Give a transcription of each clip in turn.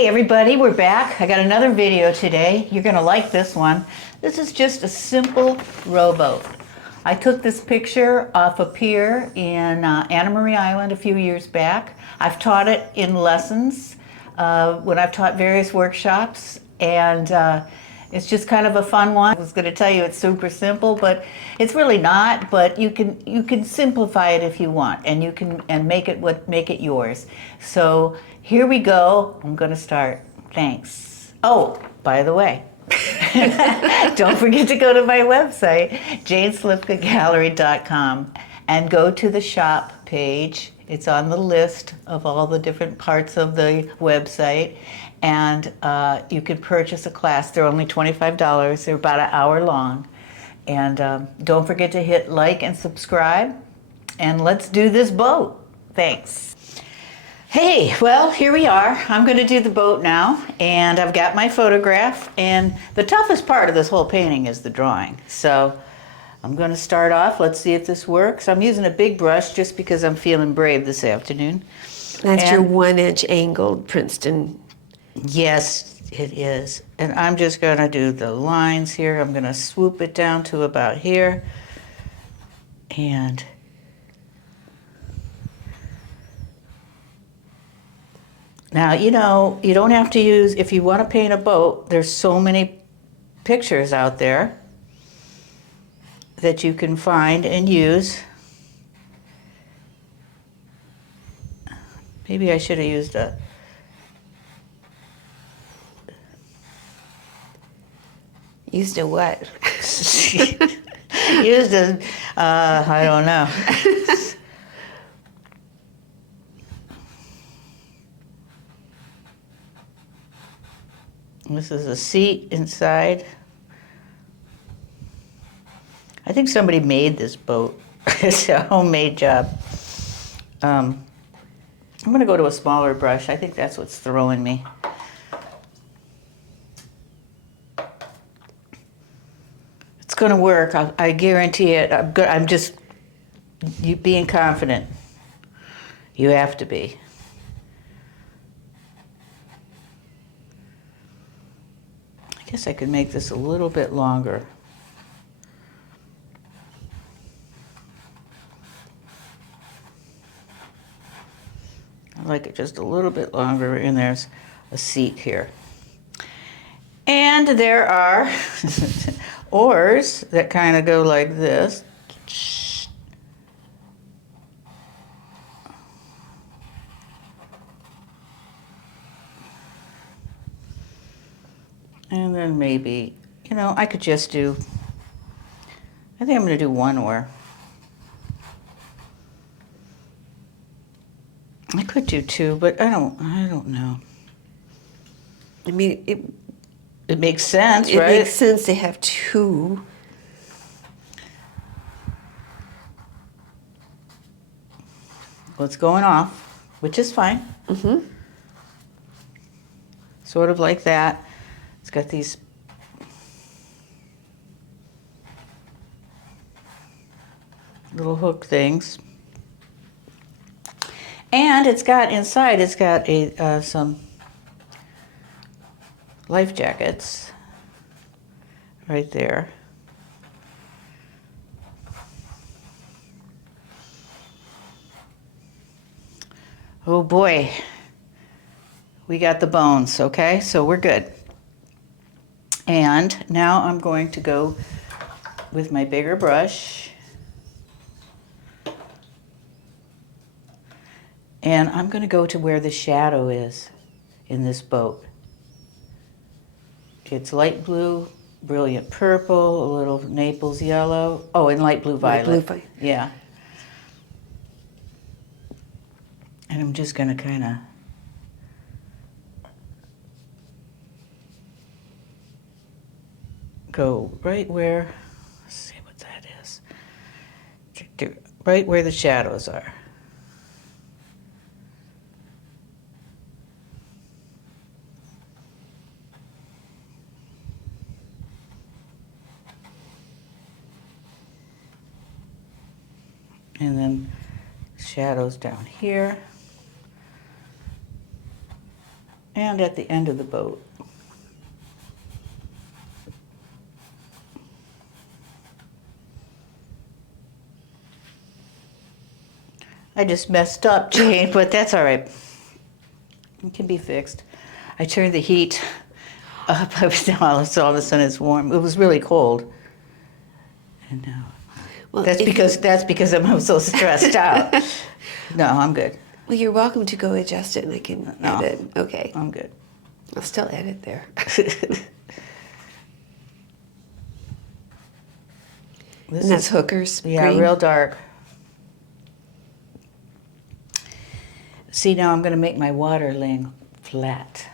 Hey everybody, we're back. I got another video today. You're gonna like this one. This is just a simple rowboat. I took this picture off a pier in Anna Marie Island a few years back. I've taught it in lessons when I've taught various workshops, and it's just kind of a fun one. I was going to tell you it's super simple, but it's really not. But you can simplify it if you want, and you can make it yours. So here we go. I'm going to start. Thanks. Oh, by the way, don't forget to go to my website, janeslipkagallery.com, and go to the shop page. It's on the list of all the different parts of the website, and you can purchase a class. They're only $25. They're about an hour long. And don't forget to hit like and subscribe, and let's do this boat. Thanks. Hey, well, here we are. I'm going to do the boat now, and I've got my photograph, and the toughest part of this whole painting is the drawing. So I'm going to start off. Let's see if this works. I'm using a big brush just because I'm feeling brave this afternoon. That's your 1-inch angled Princeton. Yes, it is. And I'm just going to do the lines here. I'm going to swoop it down to about here. And now, you know, you don't have to use, if you want to paint a boat, there's so many pictures out there that you can find and use. Maybe I should have used a... Used a what? Used a, I don't know. This is a seat inside. I think somebody made this boat. It's a homemade job. I'm going to go to a smaller brush. I think that's what's throwing me. It's going to work. I guarantee it. I'm just being confident. You have to be. I guess I could make this a little bit longer. I like it just a little bit longer, and there's a seat here. And there are oars that kind of go like this. And then maybe, you know, I could just do, I think I'm going to do one oar. I could do two, but I don't know. I mean, It makes sense, it right? makes sense to have two. Well, it's going off, which is fine. Mm-hmm. Sort of like that. It's got these little hook things. And it's got inside, it's got some life jackets right there. Oh boy, we got the bones, okay? So we're good. And now I'm going to go with my bigger brush, and I'm going to go to where the shadow is in this boat. It's light blue, brilliant purple, a little Naples yellow. Oh, and light blue violet. Light blue violet. Yeah. And I'm just going to kind of go right where, let's see what that is, right where the shadows are. And then shadows down here. and at the end of the boat. I just messed up, Jane, but that's all right. It can be fixed. I turned the heat up. I was down, so all of a sudden it's warm. It was really cold. And now, Well, that's because I'm so stressed out. No, I'm good. Well, you're welcome to go adjust it, and I can No. edit. Okay. I'm good. I'll still edit there. This And that's is, hookers. yeah, green. real dark. See, now I'm going to make my water laying flat.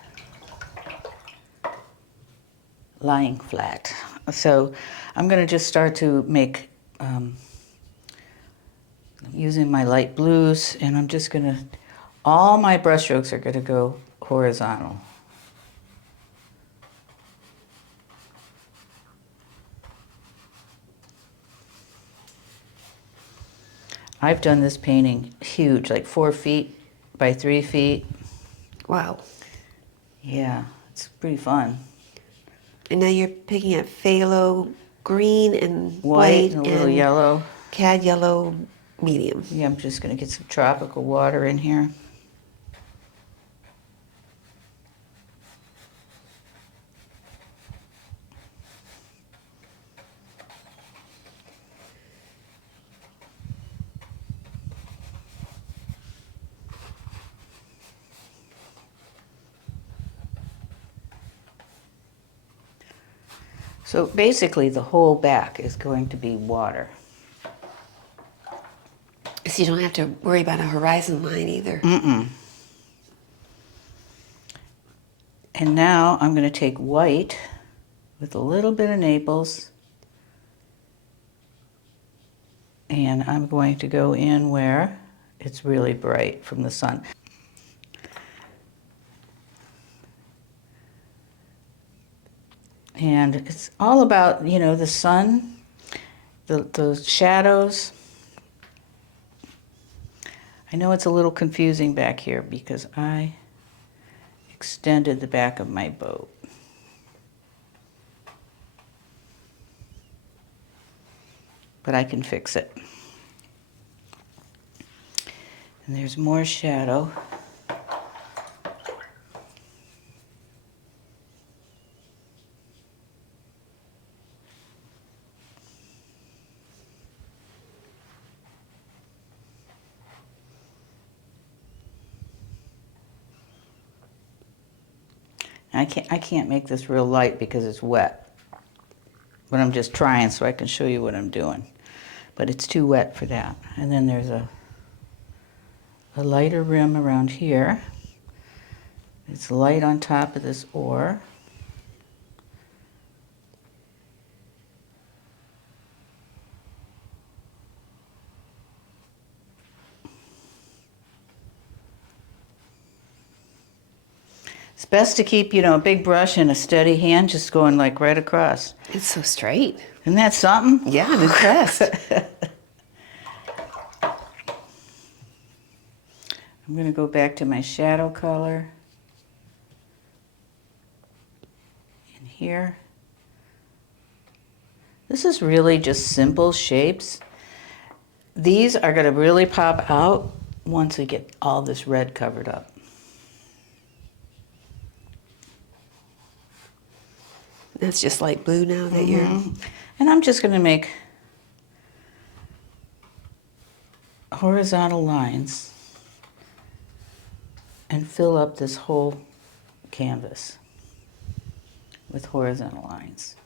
Lying flat. So I'm going to just start to make, using my light blues, and I'm just going to, all my brush strokes are going to go horizontal. I've done this painting huge, like 4 feet by 3 feet. Wow. Yeah, it's pretty fun. And now you're picking up phthalo green and White and a little yellow. Cad yellow medium. Yeah, I'm just going to get some tropical water in here. So basically the whole back is going to be water. So you don't have to worry about a horizon line either. Mm-mm. And now I'm going to take white with a little bit of Naples, and I'm going to go in where it's really bright from the sun. And it's all about, you know, the sun, the shadows. I know it's a little confusing back here because I extended the back of my boat. But I can fix it. And there's more shadow. I can't make this real light because it's wet. But I'm just trying so I can show you what I'm doing. But it's too wet for that. And then there's a lighter rim around here. It's light on top of this oar. It's best to keep, you know, a big brush and a steady hand just going like right across. It's so straight. Isn't that something? Yeah, I'm impressed. I'm going to go back to my shadow color in here. This is really just simple shapes. These are going to really pop out once we get all this red covered up. That's just light blue now that you're... And I'm just going to make horizontal lines and fill up this whole canvas with horizontal lines.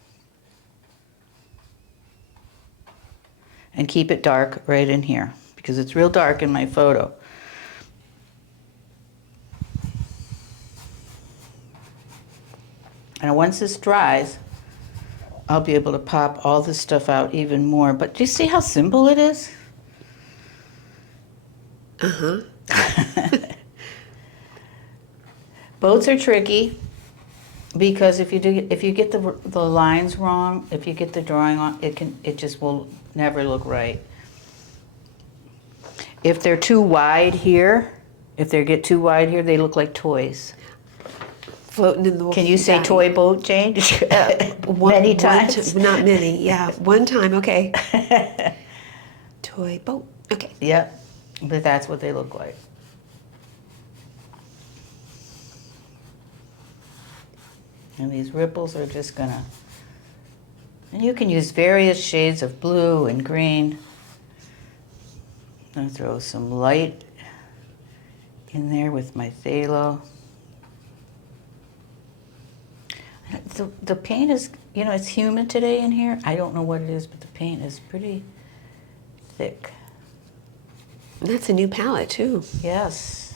And keep it dark right in here because it's real dark in my photo. And once this dries, I'll be able to pop all this stuff out even more. But do you see how simple it is? Uh-huh. Boats are tricky because if you get the lines wrong, if you get the drawing on, it just will never look right. If they're too wide here, they look like toys. floating in the Can you say dye. toy boat, Jane? Many times? Not many, yeah. One time, okay. Toy boat, okay. Yep, but that's what they look like. And these ripples are just gonna, and you can use various shades of blue and green. I'm gonna throw some light in there with my phthalo. The paint is, you know, it's humid today in here. I don't know what it is, but the paint is pretty thick. And that's a new palette, too. Yes.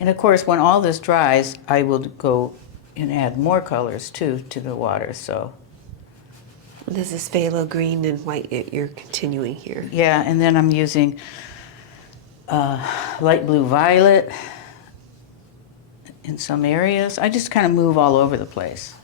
And of course, when all this dries, I will go and add more colors too to the water. So This is phthalo green and white you're continuing here. yeah, and then I'm using light blue violet in some areas. I just kind of move all over the place.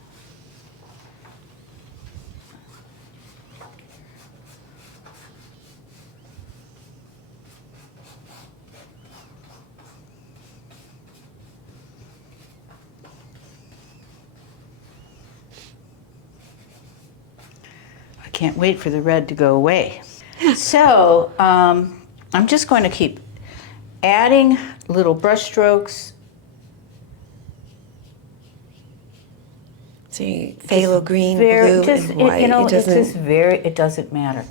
Can't wait for the red to go away. So I'm just going to keep adding little brush strokes. See, phthalo green, blue, and white. You know, it doesn't matter.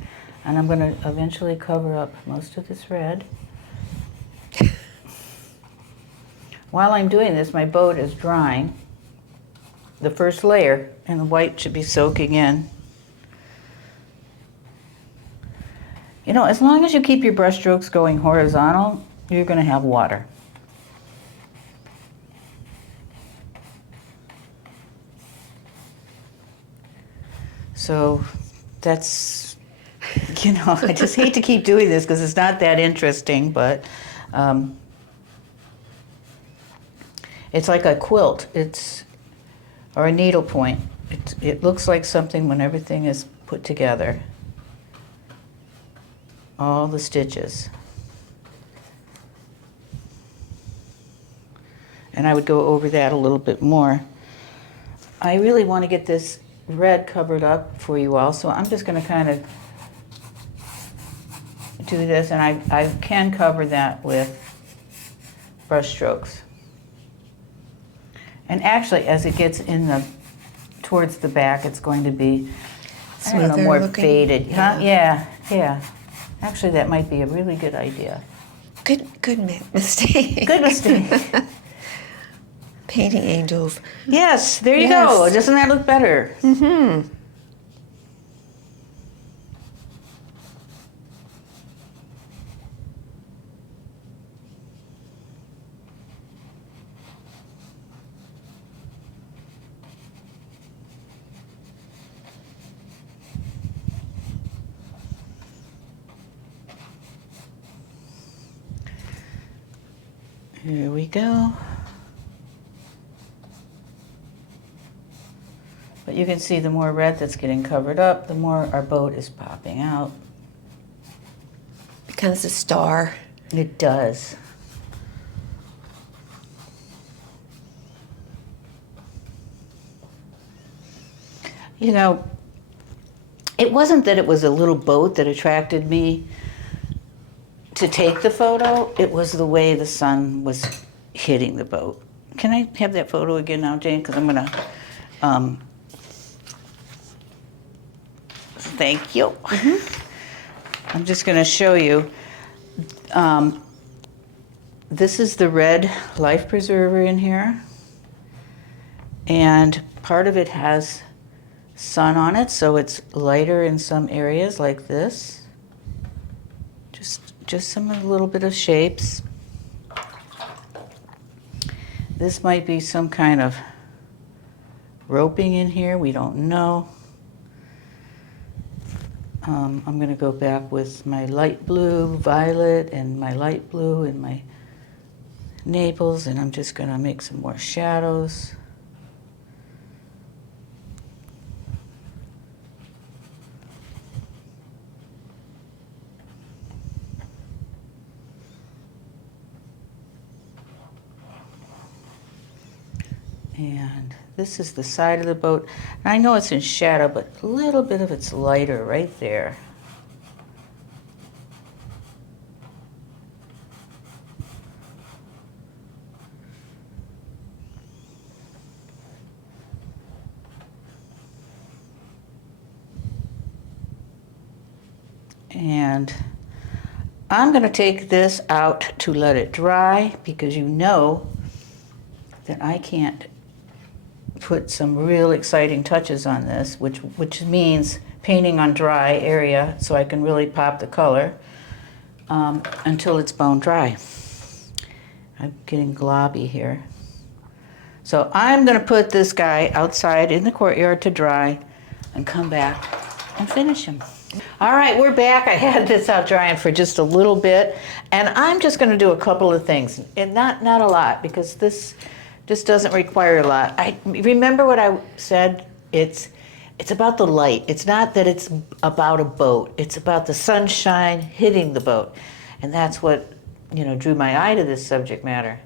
And I'm going to eventually cover up most of this red. While I'm doing this, my boat is drying. The first layer, and the white should be soaking in. You know, as long as you keep your brush strokes going horizontal, you're going to have water. So that's, you know, I just hate to keep doing this because it's not that interesting, but it's like a quilt. Or a needle point. It looks like something when everything is put together. All the stitches. And I would go over that a little bit more. I really want to get this red covered up for you all, so I'm just going to kind of do this, and I can cover that with brush strokes. And actually, as it gets towards the back, it's going to be, I don't know, more looking. faded. Yeah. Huh? Yeah. Actually, that might be a really good idea. Good mistake. Good mistake. Painting angels. Yes, there you go. Doesn't that look better? Mm-hmm. Here we go. But you can see the more red that's getting covered up, the more our boat is popping out. Becomes a star. It does. You know, it wasn't that it was a little boat that attracted me to take the photo. It was the way the sun was hitting the boat. Can I have that photo again now, Jane? Because I'm going to... Thank you. Mm-hmm. I'm just going to show you. This is the red life preserver in here. And part of it has sun on it, so it's lighter in some areas like this. Just some a little bit of shapes. This might be some kind of roping in here, we don't know. I'm going to go back with my light blue, violet, and my light blue and my naples, and I'm just going to make some more shadows. And this is the side of the boat. And I know it's in shadow, but a little bit of it's lighter right there. And I'm going to take this out to let it dry, because you know that I can't put some real exciting touches on this, which means painting on dry area so I can really pop the color until it's bone dry. I'm getting globby here. So I'm going to put this guy outside in the courtyard to dry and come back and finish him. All right, we're back. I had this out drying for just a little bit, and I'm just going to do a couple of things, and not a lot, because this just doesn't require a lot. I remember what I said. It's about the light. It's not that it's about a boat. It's about the sunshine hitting the boat, and that's what drew my eye to this subject matter.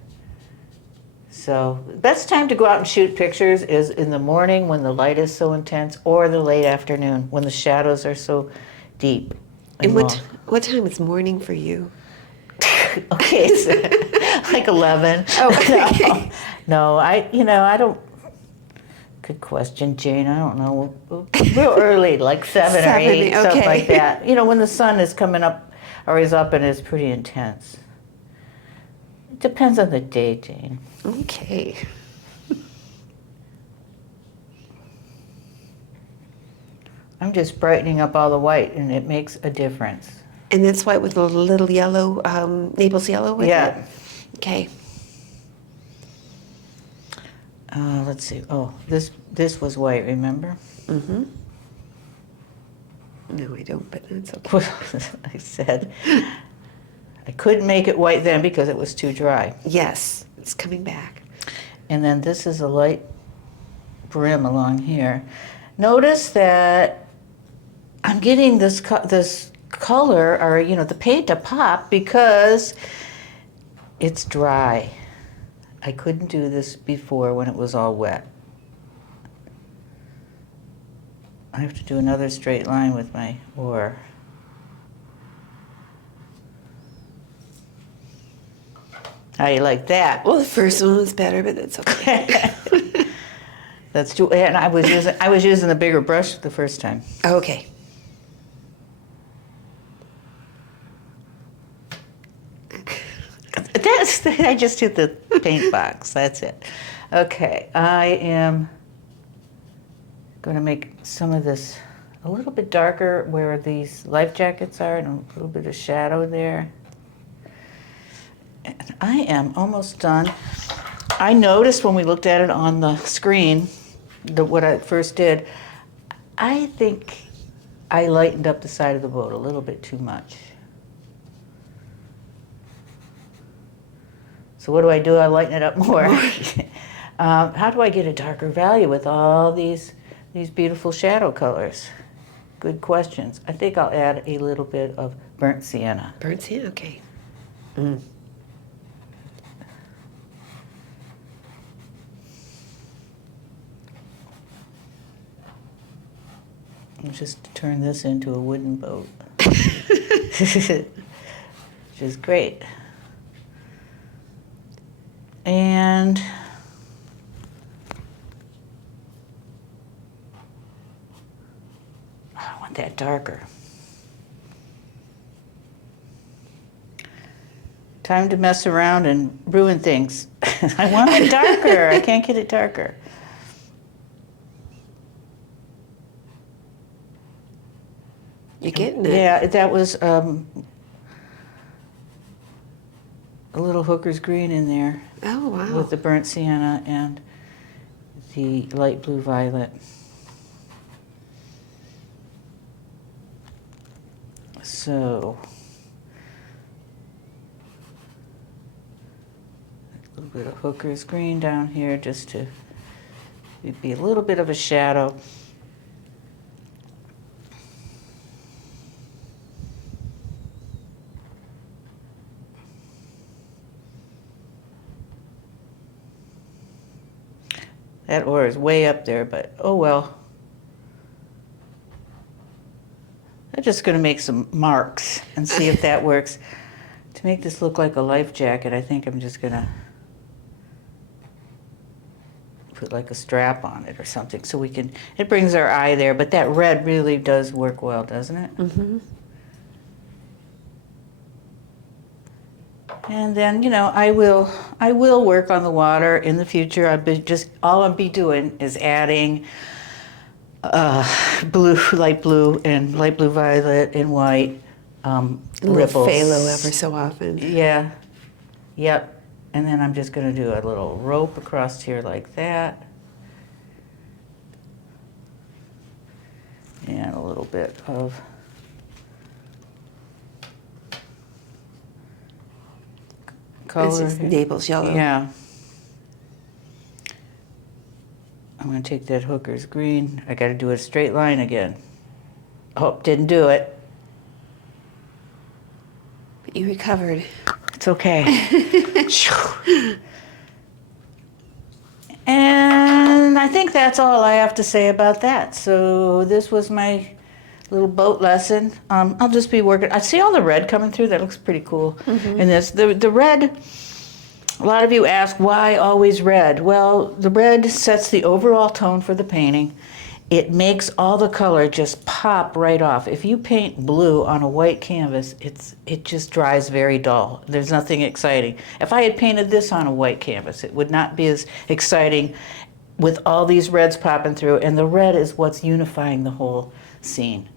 So the best time to go out and shoot pictures is in the morning when the light is so intense, or the late afternoon when the shadows are so deep. And what time is morning for you? Okay, so like 11. Oh, okay. No, I don't. Good question, Jane. I don't know. Real early, like 7 or 8, okay. something like that. When the sun is coming up or is up and it's pretty intense. It depends on the day, Jane. Okay. I'm just brightening up all the white, and it makes a difference. And that's white with a little yellow, Naples yellow with Yeah. it? Okay. Let's see. Oh, this was white, remember? Mm-hmm. No, I don't, but that's okay. I said I couldn't make it white then because it was too dry. Yes, it's coming back. And then this is a light brim along here. Notice that I'm getting this color, or the paint to pop, because it's dry. I couldn't do this before when it was all wet. I have to do another straight line with my oar. How you like that? Well, the first one was better, but that's okay. That's true. And I was using the bigger brush the first time. Okay. I just hit the paint box. That's it. Okay, I am going to make some of this a little bit darker where these life jackets are, and a little bit of shadow there. And I am almost done. I noticed when we looked at it on the screen, what I first did, I think I lightened up the side of the boat a little bit too much. So what do? I lighten it up more. How do I get a darker value with all these beautiful shadow colors? Good questions. I think I'll add a little bit of burnt sienna. Burnt sienna, okay. Mm. I'll just turn this into a wooden boat, which is great. And I want that darker. Time to mess around and ruin things. I want it darker. I can't get it darker. You're getting it. Yeah, that was a little hooker's green in there. Oh, wow. With the burnt sienna and the light blue violet. So, a little bit of hooker's green down here just to be a little bit of a shadow. That ore is way up there, but oh well. I'm just going to make some marks and see if that works. To make this look like a life jacket, I think I'm just going to put like a strap on it or something so we can, it brings our eye there, but that red really does work well, doesn't it? Mm-hmm. And then, you know, I will work on the water in the future. All I'll be doing is adding blue, light blue, and light blue violet and white ripples. Phthalo ever so often. Yeah. Yep. And then I'm just going to do a little rope across here like that. And a little bit of color. This is Naples yellow. Yeah. I'm going to take that hooker's green. I got to do a straight line again. Oh, didn't do it. But you recovered. It's okay. And I think that's all I have to say about that. So this was my little boat lesson. I'll just be working. I see all the red coming through. That looks pretty cool. Mm-hmm. And the red, a lot of you ask, why always red? Well, the red sets the overall tone for the painting. It makes all the color just pop right off. If you paint blue on a white canvas, it just dries very dull. There's nothing exciting. If I had painted this on a white canvas, it would not be as exciting with all these reds popping through, and the red is what's unifying the whole scene.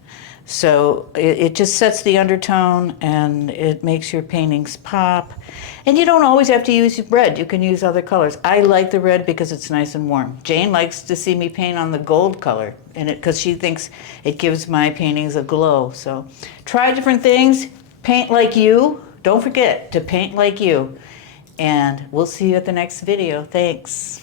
So it just sets the undertone and it makes your paintings pop. And you don't always have to use red. You can use other colors. I like the red because it's nice and warm. Jane likes to see me paint on the gold color in it because she thinks it gives my paintings a glow. So try different things. Paint like you. Don't forget to paint like you. And we'll see you at the next video. Thanks.